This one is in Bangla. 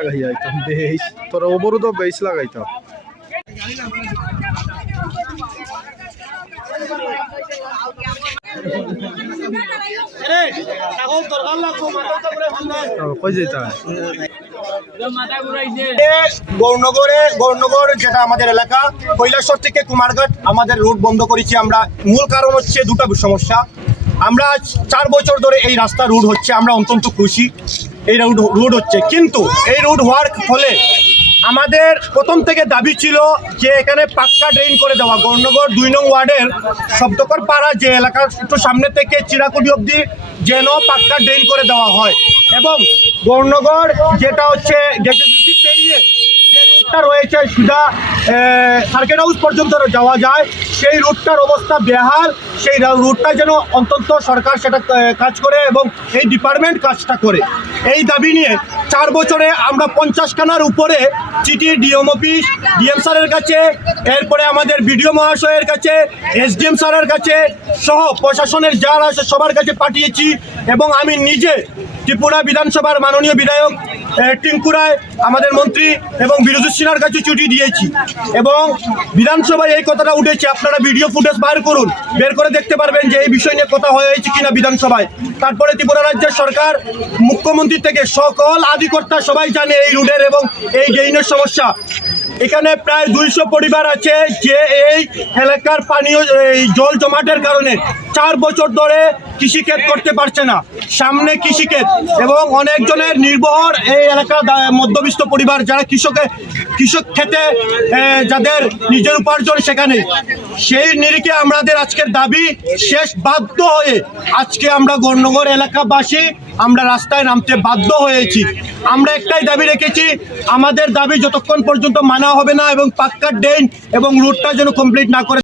লাগাই যাইতাম বেশ তোর অবরোধ বেশ লাগাইতাম কই যেতা গৌরনগর যেটা আমাদের এলাকা কৈলাসহর থেকে কুমারঘাট আমাদের রুট বন্ধ করেছি আমরা। মূল কারণ হচ্ছে দুটো সমস্যা। আমরা 4 বছর ধরে এই রাস্তা রুট হচ্ছে, আমরা অত্যন্ত খুশি এই রুট হচ্ছে, কিন্তু এই রুট হওয়ার ফলে আমাদের প্রথম থেকে দাবি ছিল যে এখানে পাক্কা ড্রেন করে দেওয়া। গৌরনগর 2 নং ওয়ার্ডের শব্দকর পাড়া যে এলাকার একটু সামনে থেকে চিরাকুটি অবধি যেন পাক্কা ড্রেন করে দেওয়া হয়, এবং গৌরনগর যেটা হচ্ছে পেরিয়ে যে রুটটা রয়েছে সুদা সার্কিট হাউস পর্যন্ত যাওয়া যায়, সেই রুটটার অবস্থা বেহাল। সেই রুটটা যেন অন্তত সরকার সেটা কাজ করে এবং এই ডিপার্টমেন্ট কাজটা করে। এই দাবি নিয়ে 4 বছরে আমরা 50 খানার উপরে চিঠি ডিএম অফিস, ডিএম স্যারের কাছে, এরপরে আমাদের বিডিও মহাশয়ের কাছে, এসডিএম স্যারের কাছে সহ প্রশাসনের যারা আছে সবার কাছে পাঠিয়েছি, এবং আমি নিজে ত্রিপুরা বিধানসভার মাননীয় বিধায়ক টিঙ্কু রায়, আমাদের মন্ত্রী এবং বিরোধী সিনার কাছে চিঠি দিয়েছি, এবং বিধানসভায় এই কথাটা উঠেছে। আপনারা ভিডিও ফুটেজ বের করে দেখতে পারবেন যে এই বিষয় নিয়ে কথা হয়েছে কিনা বিধানসভায়। তারপরে ত্রিপুরা রাজ্যের সরকার মুখ্যমন্ত্রী থেকে সকল আধিকর্তা সবাই জানে এই রুটের এবং এই ড্রেনের সমস্যা। এখানে প্রায় 200 পরিবার আছে যে এই এলাকার পানীয় জল জমাটের কারণে 4 বছর ধরে কৃষিক্ষেত করতে পারছে না। সামনে কৃষিক্ষেত এবং অনেকজনের নির্ভর এই এলাকার মধ্যবিত্ত পরিবার যারা কৃষক খেতে যাদের নিজের উপার্জন সেখানে। সেই নিরিখে আমাদের আজকের দাবি শেষ বাধ্য হয়ে আজকে আমরা গৌরনগর এলাকাবাসী আমরা রাস্তায় নামতে বাধ্য হয়েছি। আমরা একটাই দাবি রেখেছি, আমাদের দাবি যতক্ষণ পর্যন্ত মানা হবে না এবং পাক্কা ড্রেন এবং রুটটা যেন কমপ্লিট না করে